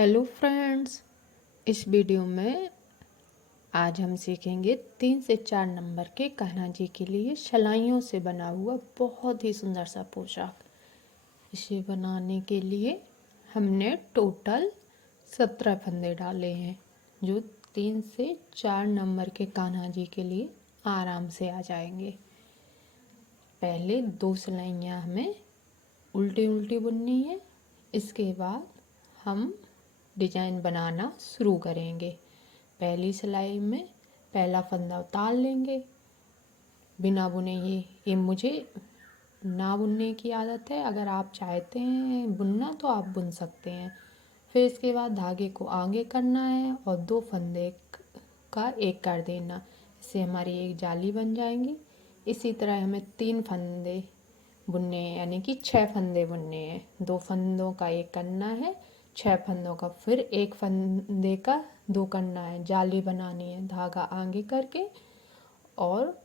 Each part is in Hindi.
हेलो फ्रेंड्स, इस वीडियो में आज हम सीखेंगे 3 से 4 नंबर के कान्हा जी के लिए सिलाइयों से बना हुआ बहुत ही सुंदर सा पोशाक। इसे बनाने के लिए हमने टोटल 17 फंदे डाले हैं, जो 3 से 4 नंबर के कान्हा जी के लिए आराम से आ जाएंगे। पहले 2 सिलाइयाँ हमें उल्टी उल्टी बुननी है। इसके बाद हम डिजाइन बनाना शुरू करेंगे। पहली सिलाई में पहला फंदा उतार लेंगे बिना बुने। ये मुझे ना बुनने की आदत है, अगर आप चाहते हैं बुनना तो आप बुन सकते हैं। फिर इसके बाद धागे को आगे करना है और 2 फंदे का एक कर देना, इससे हमारी एक जाली बन जाएंगी। इसी तरह हमें 3 फंदे बुनने हैं, यानी कि 6 फंदे बुनने हैं। 2 फंदों का एक करना है, 6 फंदों का, फिर एक फंदे का 2 करना है, जाली बनानी है धागा आगे करके और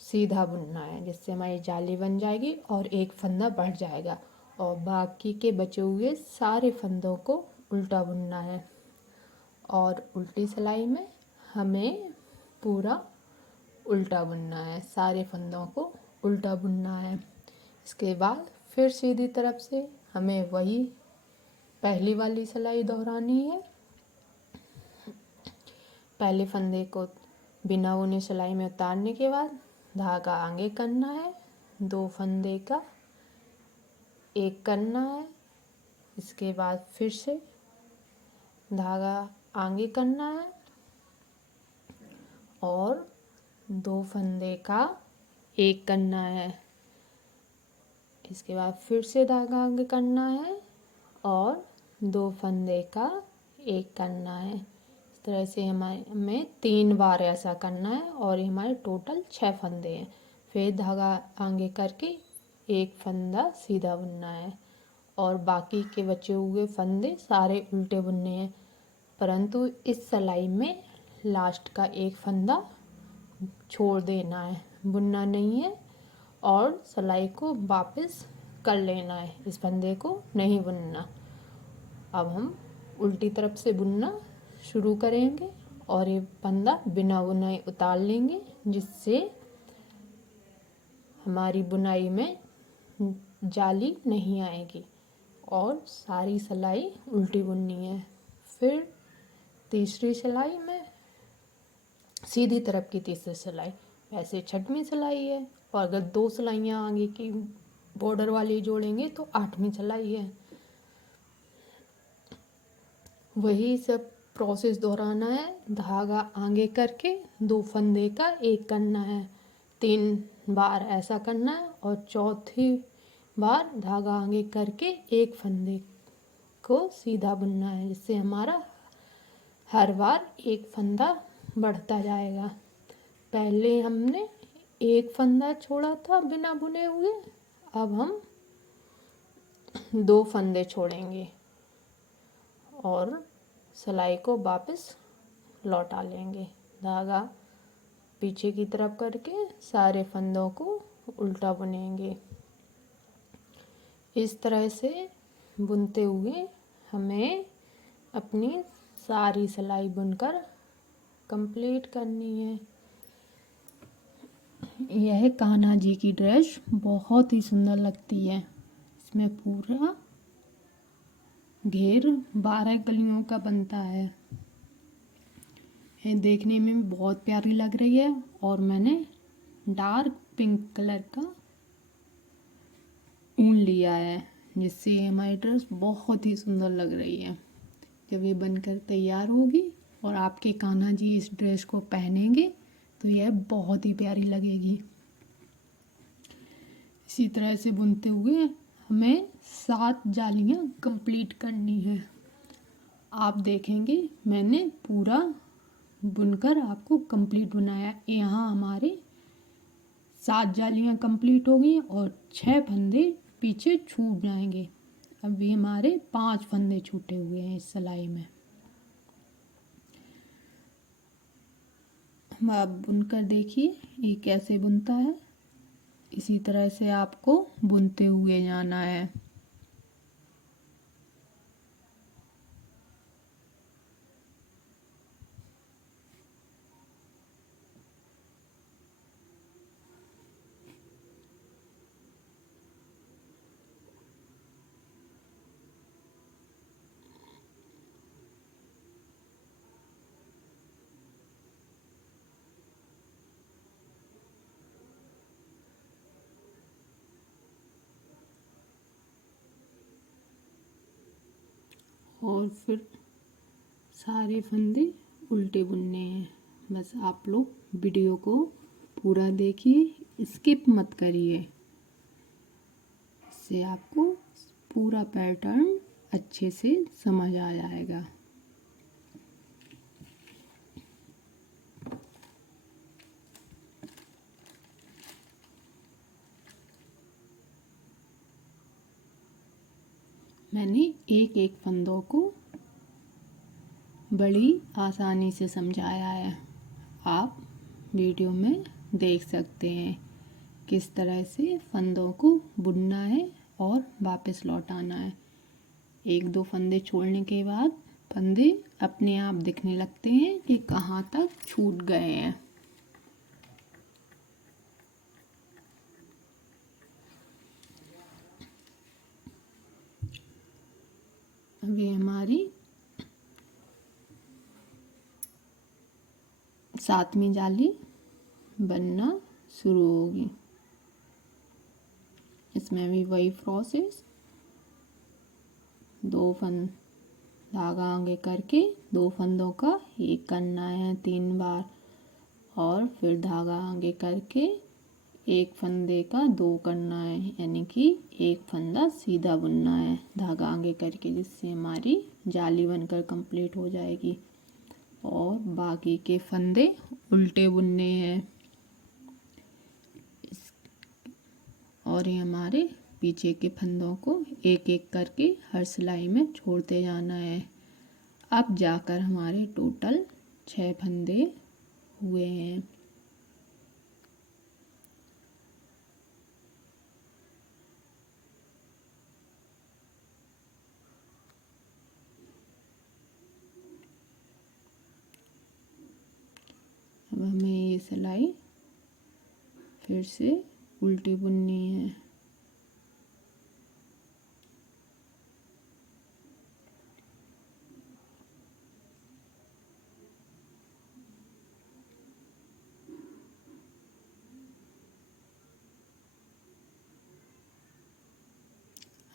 सीधा बुनना है, जिससे हमारी जाली बन जाएगी और एक फंदा बढ़ जाएगा। और बाकी के बचे हुए सारे फंदों को उल्टा बुनना है। और उल्टी सिलाई में हमें पूरा उल्टा बुनना है, सारे फंदों को उल्टा बुनना है। इसके बाद फिर सीधी तरफ से हमें वही पहली वाली सिलाई दोहरानी है। पहले फंदे को बिना बुनी सिलाई में उतारने के बाद धागा आगे करना है, 2 फंदे का एक करना है। इसके बाद फिर से धागा आगे करना है और 2 फंदे का एक करना है। इसके बाद फिर से धागा आगे करना है और 2 फंदे का एक करना है। इस तरह से हमें 3 बार ऐसा करना है और हमारे टोटल 6 फंदे हैं। फिर धागा आगे करके एक फंदा सीधा बुनना है और बाकी के बचे हुए फंदे सारे उल्टे बुनने हैं, परंतु इस सिलाई में लास्ट का एक फंदा छोड़ देना है, बुनना नहीं है और सिलाई को वापस कर लेना है, इस फंदे को नहीं बुनना। अब हम उल्टी तरफ से बुनना शुरू करेंगे और ये फंदा बिना बुनाई उतार लेंगे, जिससे हमारी बुनाई में जाली नहीं आएगी और सारी सिलाई उल्टी बुननी है। फिर तीसरी सिलाई में सीधी तरफ की तीसरी सिलाई, वैसे 6वीं सिलाई है, और अगर 2 सिलाइयाँ आगे की बॉर्डर वाली जोड़ेंगे तो 8वीं सिलाई है। वही सब प्रोसेस दोहराना है, धागा आगे करके 2 फंदे का एक करना है, 3 बार ऐसा करना है और चौथी बार धागा आगे करके एक फंदे को सीधा बुनना है, जिससे हमारा हर बार एक फंदा बढ़ता जाएगा। पहले हमने एक फंदा छोड़ा था बिना बुने हुए, अब हम 2 फंदे छोड़ेंगे और सिलाई को वापस लौटा लेंगे। धागा पीछे की तरफ करके सारे फंदों को उल्टा बुनेंगे। इस तरह से बुनते हुए हमें अपनी सारी सिलाई बुनकर कंप्लीट करनी है। यह कान्हा जी की ड्रेस बहुत ही सुंदर लगती है। इसमें पूरा घेर 12 कलियों का बनता है। ये देखने में भी बहुत प्यारी लग रही है और मैंने डार्क पिंक कलर का ऊन लिया है, जिससे हमारी ड्रेस बहुत ही सुंदर लग रही है। जब ये बनकर तैयार होगी और आपके कान्हा जी इस ड्रेस को पहनेंगे तो यह बहुत ही प्यारी लगेगी। इसी तरह से बुनते हुए हमें 7 जालियां कंप्लीट करनी है। आप देखेंगे मैंने पूरा बुनकर आपको कंप्लीट बनाया। यहाँ हमारे 7 जालियां कंप्लीट हो गई और 6 फंदे पीछे छूट जाएंगे। अभी हमारे 5 फंदे छूटे हुए हैं इस सिलाई में। हम आप बुनकर देखिए ये कैसे बुनता है। इसी तरह से आपको बुनते हुए जाना है। और फिर सारे फंदे उल्टे बुनने हैं। बस आप लोग वीडियो को पूरा देखिए, स्किप मत करिए, इससे आपको पूरा पैटर्न अच्छे से समझ आ जाएगा। मैंने एक एक फंदों को बड़ी आसानी से समझाया है, आप वीडियो में देख सकते हैं किस तरह से फंदों को बुनना है और वापस लौटाना है। एक दो फंदे छोड़ने के बाद फंदे अपने आप दिखने लगते हैं कि कहाँ तक छूट गए हैं। अभी हमारी 7वीं जाली बनना शुरू होगी। इसमें भी वही प्रोसेस, 2 फंद धागा आगे करके 2 फंदों का एक करना है 3 बार, और फिर धागा आगे करके एक फंदे का 2 करना है, यानी कि एक फंदा सीधा बुनना है धागा आगे करके, जिससे हमारी जाली बनकर कंप्लीट हो जाएगी। और बाकी के फंदे उल्टे बुनने हैं। और ये हमारे पीछे के फंदों को एक एक करके हर सिलाई में छोड़ते जाना है। अब जाकर हमारे टोटल 6 फंदे हुए हैं। अब हमें ये सिलाई फिर से उल्टी बुननी है।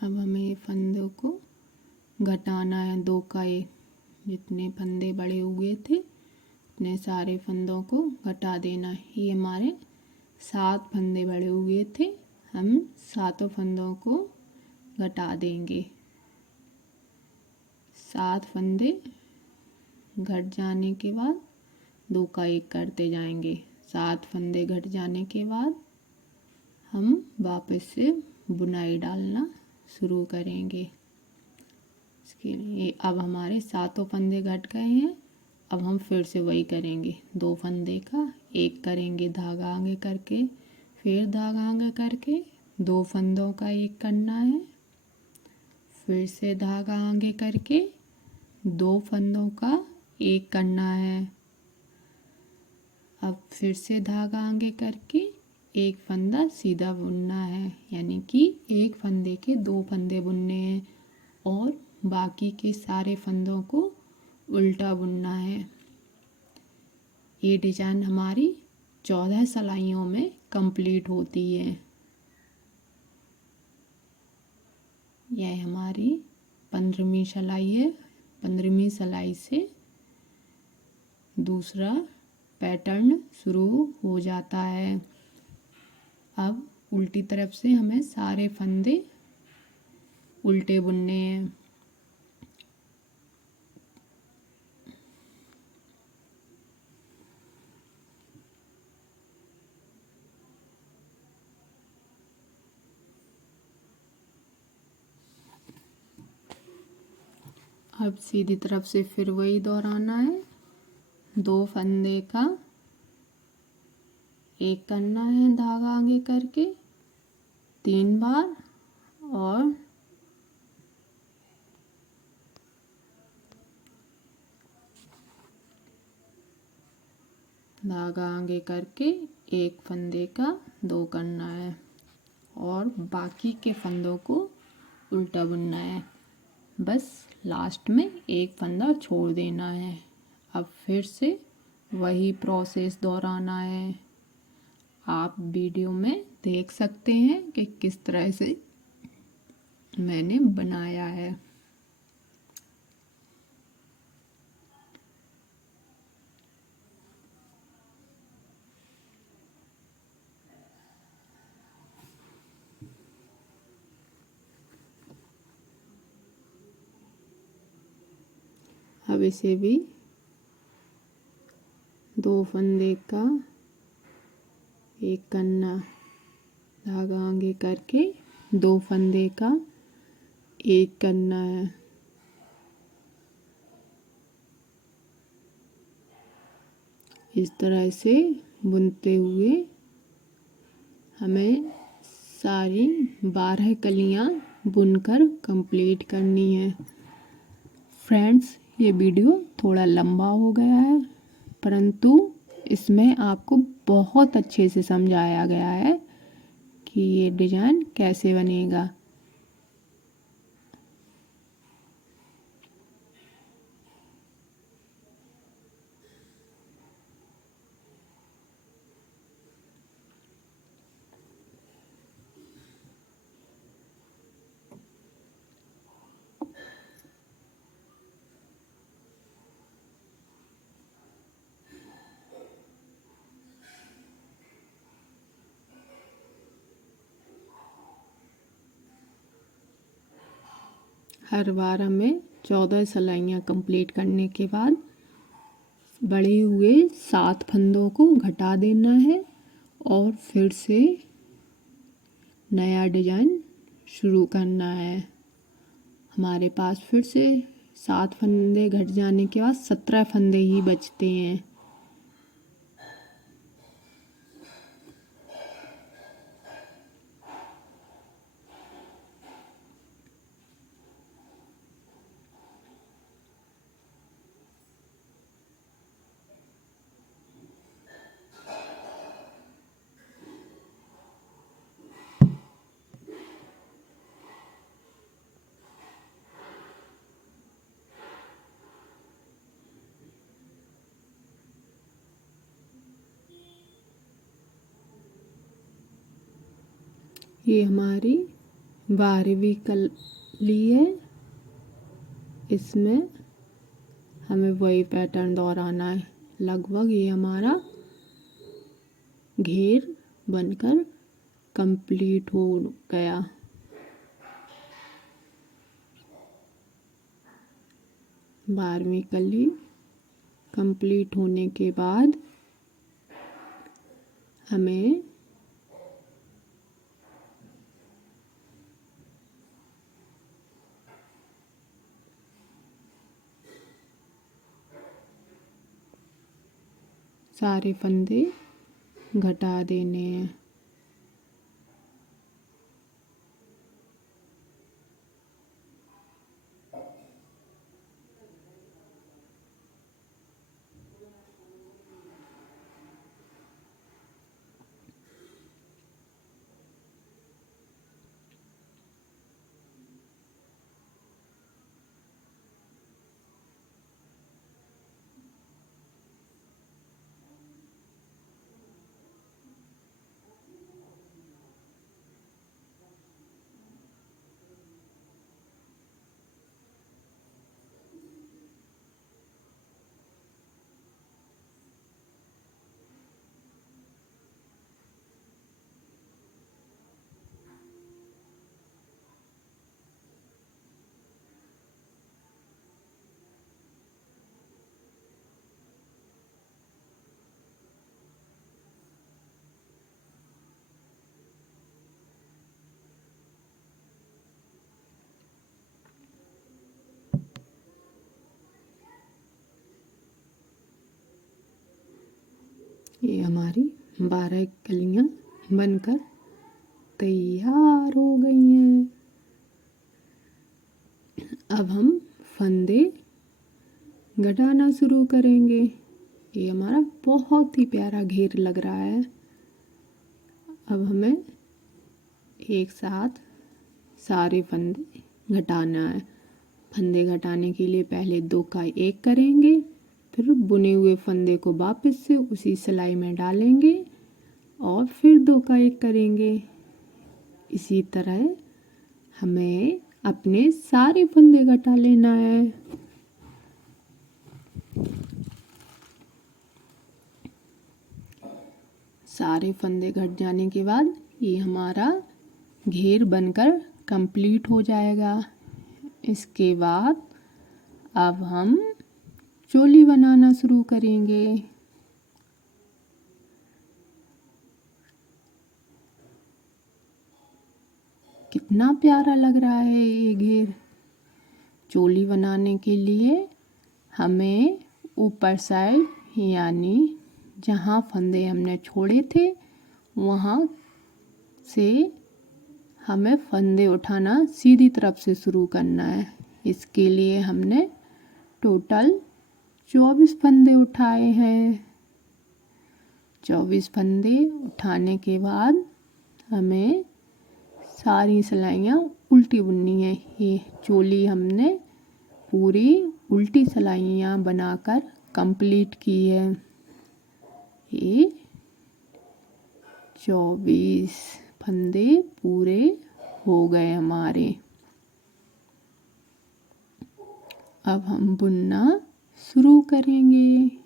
अब हमें ये फंदों को घटाना है, 2 का 1, जितने फंदे बड़े हुए थे उतने सारे फंदों को घटा देना है। ये हमारे 7 फंदे बड़े हुए थे, हम 7 फंदों को घटा देंगे। 7 फंदे घट जाने के बाद 2 का 1 करते जाएंगे। 7 फंदे घट जाने के बाद हम वापस से बुनाई डालना शुरू करेंगे। इसके लिए अब हमारे 7 फंदे घट गए हैं। अब हम फिर से वही करेंगे, 2 फंदे का 1 करेंगे धागा आगे करके, फिर धागा आगे करके 2 फंदों का 1 करना है, फिर से धागा आगे करके 2 फंदों का 1 करना है। अब फिर से धागा आगे करके एक फंदा सीधा बुनना है, यानी कि एक फंदे के 2 फंदे बुनने हैं और बाकी के सारे फंदों को उल्टा बुनना है। ये डिजाइन हमारी 14 सिलाइयों में कंप्लीट होती है। यह हमारी 15वीं सिलाई है। 15वीं सिलाई से दूसरा पैटर्न शुरू हो जाता है। अब उल्टी तरफ से हमें सारे फंदे उल्टे बुनने हैं। अब सीधी तरफ से फिर वही दोहराना है, 2 फंदे का 1 करना है धागा आगे करके 3 बार, और धागा आगे करके 1 फंदे का 2 करना है और बाकी के फंदों को उल्टा बुनना है। बस लास्ट में 1 फंदा छोड़ देना है। अब फिर से वही प्रोसेस दोहराना है। आप वीडियो में देख सकते हैं कि किस तरह से मैंने बनाया है। अब इसे भी 2 फंदे का एक कन्ना धागा आगे करके 2 फंदे का एक करना है। इस तरह से बुनते हुए हमें सारी 12 कलियां बुनकर कंप्लीट करनी है। फ्रेंड्स, ये वीडियो थोड़ा लंबा हो गया है, परंतु इसमें आपको बहुत अच्छे से समझाया गया है कि ये डिज़ाइन कैसे बनेगा। हर बार हमें 14 सिलाइयाँ कंप्लीट करने के बाद बड़े हुए 7 फंदों को घटा देना है और फिर से नया डिजाइन शुरू करना है। हमारे पास फिर से 7 फंदे घट जाने के बाद 17 फंदे ही बचते हैं। ये हमारी 12वीं कली है। इसमें हमें वही पैटर्न दोहराना है। लगभग ये हमारा घेर बनकर कंप्लीट हो गया। बारहवीं कली कंप्लीट होने के बाद हमें सारे फंदे घटा देने हैं। ये हमारी 12 कलियां बनकर तैयार हो गई हैं। अब हम फंदे घटाना शुरू करेंगे। ये हमारा बहुत ही प्यारा घेर लग रहा है। अब हमें एक साथ सारे फंदे घटाना है। फंदे घटाने के लिए पहले 2 का 1 करेंगे, फिर बुने हुए फंदे को वापस से उसी सिलाई में डालेंगे और फिर 2 का 1 करेंगे। इसी तरह हमें अपने सारे फंदे घटा लेना है। सारे फंदे घट जाने के बाद ये हमारा घेर बनकर कंप्लीट हो जाएगा। इसके बाद अब हम चोली बनाना शुरू करेंगे। कितना प्यारा लग रहा है ये घेर। चोली बनाने के लिए हमें ऊपर साइड यानी जहाँ फंदे हमने छोड़े थे वहाँ से हमें फंदे उठाना सीधी तरफ से शुरू करना है। इसके लिए हमने टोटल 24 फंदे उठाए हैं। 24 फंदे उठाने के बाद हमें सारी सिलाइयाँ उल्टी बुननी है। ये चोली हमने पूरी उल्टी सिलाइयाँ बनाकर कंप्लीट की है। ये 24 फंदे पूरे हो गए हमारे। अब हम बुनना शुरू करेंगे।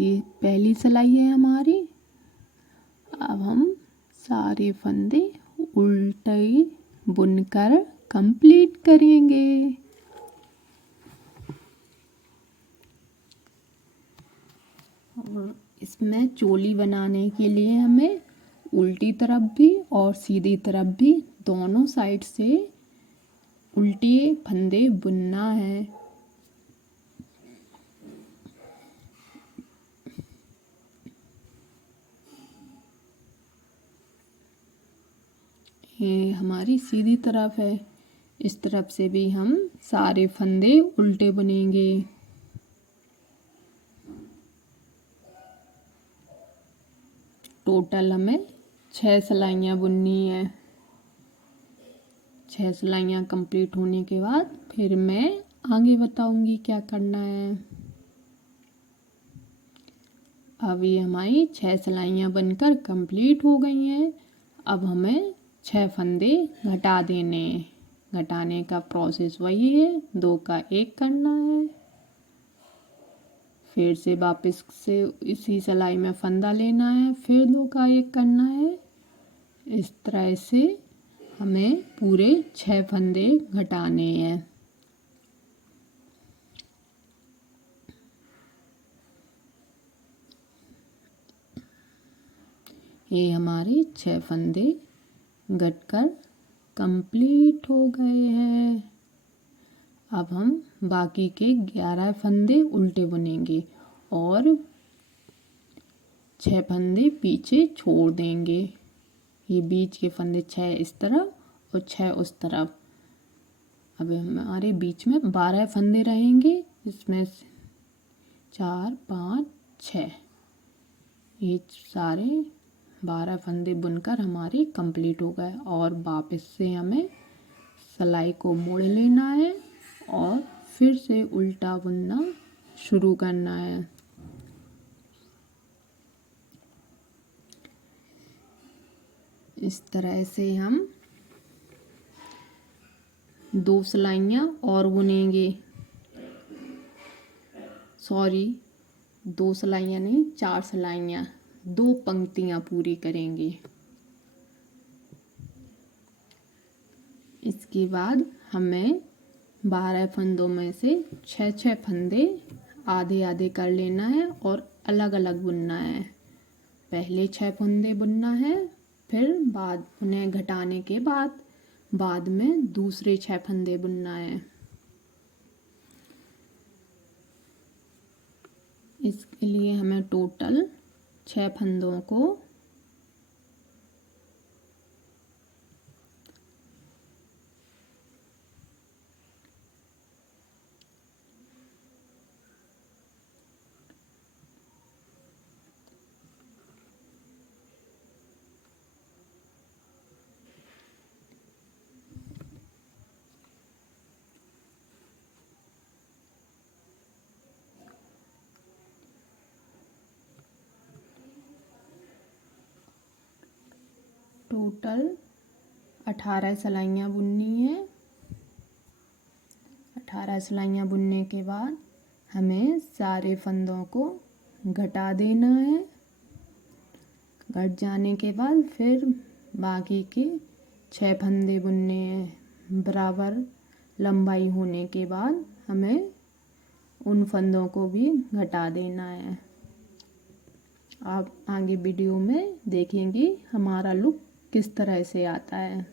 ये पहली सिलाई है हमारी। अब हम सारे फंदे उल्टे बुनकर कंप्लीट करेंगे। और इसमें चोली बनाने के लिए हमें उल्टी तरफ भी और सीधी तरफ भी दोनों साइड से उल्टे फंदे बुनना है। ये हमारी सीधी तरफ है। इस तरफ से भी हम सारे फंदे उल्टे बुनेंगे। टोटल हमें 6 सिलाइयाँ बुननी है। 6 सिलाइयाँ कंप्लीट होने के बाद फिर मैं आगे बताऊंगी क्या करना है। अब ये हमारी 6 सिलाइयाँ बनकर कंप्लीट हो गई हैं। अब हमें 6 फंदे घटा देने हैं। घटाने का प्रोसेस वही है, 2 का 1 करना है। फिर से वापस से इसी सिलाई में फंदा लेना है, फिर 2 का 1 करना है। इस तरह से हमें पूरे 6 फंदे घटाने हैं। ये हमारे 6 फंदे घटकर कंप्लीट हो गए हैं। अब हम बाकी के 11 फंदे उल्टे बुनेंगे और 6 फंदे पीछे छोड़ देंगे। ये बीच के फंदे 6 इस तरफ और 6 उस तरफ। अब हमारे बीच में 12 फंदे रहेंगे। इसमें 4 5 6 ये सारे 12 फंदे बुनकर हमारे कंप्लीट हो गए। और वापस से हमें सिलाई को मोड़ लेना है और फिर से उल्टा बुनना शुरू करना है। इस तरह से हम 2 सिलाइयाँ और बुनेंगे। सॉरी, 2 सिलाइयाँ नहीं, 4 सिलाइयाँ, 2 पंक्तियाँ पूरी करेंगे। इसके बाद हमें 12 फंदों में से 6 फंदे आधे आधे कर लेना है और अलग अलग बुनना है। पहले 6 फंदे बुनना है, फिर बाद उन्हें घटाने के बाद में दूसरे 6 फंदे बुनना है। इसके लिए हमें टोटल 6 फंदों को टोटल 18 सिलाइयाँ बुननी है। 18 सिलाइयाँ बुनने के बाद हमें सारे फंदों को घटा देना है। घट जाने के बाद फिर बाकी के 6 फंदे बुनने हैं। बराबर लंबाई होने के बाद हमें उन फंदों को भी घटा देना है। आप आगे वीडियो में देखेंगी हमारा लुक किस तरह से आता है।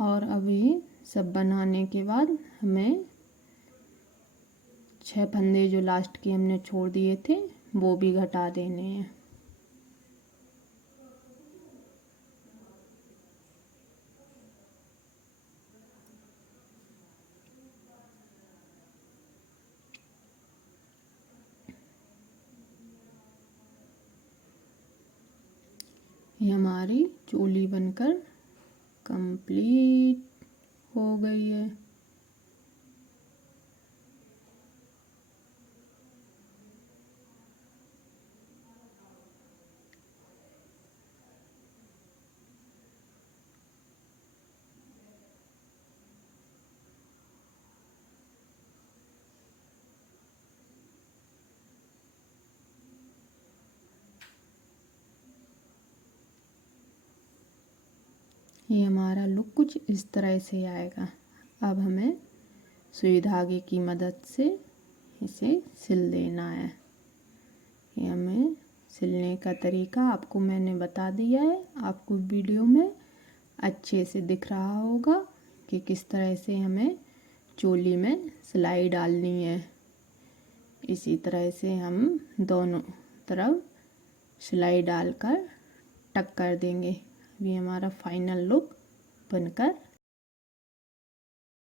और अभी सब बनाने के बाद हमें 6 फंदे जो लास्ट के हमने छोड़ दिए थे वो भी घटा देने हैं। ये हमारी चोली बनकर कंप्लीट हो गई है। ये हमारा लुक कुछ इस तरह से आएगा। अब हमें सुई धागे की मदद से इसे सिल देना है। ये हमें सिलने का तरीका आपको मैंने बता दिया है। आपको वीडियो में अच्छे से दिख रहा होगा कि किस तरह से हमें चोली में सिलाई डालनी है। इसी तरह से हम दोनों तरफ सिलाई डालकर टक कर देंगे। अभी हमारा फाइनल लुक बनकर